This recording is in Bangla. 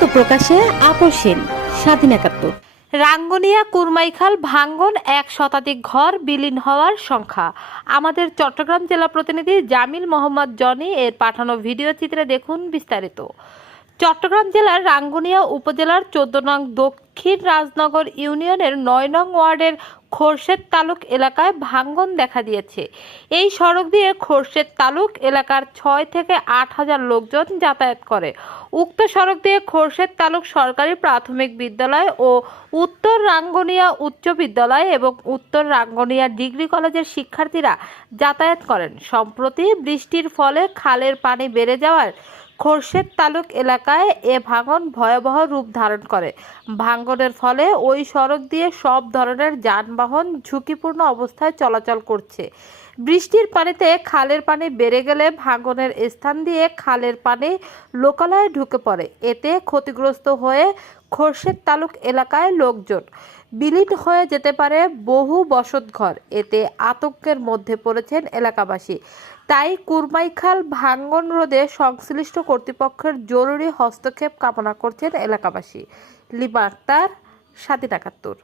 সত্য প্রকাশে আপসেন স্বাধীন একাত্তর। রাঙ্গুনিয়া, কুরমাইখাল, ভাঙ্গন, এক শতাধিক ঘর বিলীন হওয়ার সংখ্যা। আমাদের চট্টগ্রাম জেলা প্রতিনিধি জামিল মোহাম্মদ জনি এর পাঠানো ভিডিও চিত্রে দেখুন বিস্তারিত। চট্টগ্রাম জেলার রাঙ্গুনিয়া উপজেলার চোদ্দ নং দক্ষিণ রাজনগর ইউনিয়নের নয় নং ওয়ার্ডের খোরশেদ তালুক এলাকায় ভাঙ্গন দেখা দিয়েছে। এই সড়ক দিয়ে খোরশেদ তালুক এলাকার ছয় থেকে আট হাজার লোকজন যাতায়াত করে। উক্ত সড়ক দিয়ে খোরশেদ তালুক সরকারি প্রাথমিক বিদ্যালয় ও উত্তর রাঙ্গনিয়া উচ্চ বিদ্যালয় এবং উত্তর রাঙ্গনিয়া ডিগ্রি কলেজের শিক্ষার্থীরা যাতায়াত করেন। সম্প্রতি বৃষ্টির ফলে খালের পানি বেড়ে যাওয়ার খোরশেদ তালুক এলাকায় এ ভাঙন ভয়াবহ রূপ ধারণ করে। ভাঙনের ফলে ওই সড়ক দিয়ে সব ধরনের যানবাহন ঝুঁকিপূর্ণ অবস্থায় চলাচল করছে। বৃষ্টির পানিতে খালের পানি বেড়ে গেলে ভাঙনের স্থান দিয়ে খালের পানি লোকালয়ে ঢুকে পড়ে। এতে ক্ষতিগ্রস্ত হয়ে খোরশেদ তালুক এলাকায় লোকজন বিলীন হয়ে যেতে পারে বহু বসতঘর এতে আতঙ্কের মধ্যে পড়েছেন এলাকাবাসী। তাই কুরমাইখাল ভাঙ্গন রোধে সংশ্লিষ্ট কর্তৃপক্ষের জরুরি হস্তক্ষেপ কামনা করছেন এলাকাবাসী। লিমা আক্তার স্বাধীন একাত্তর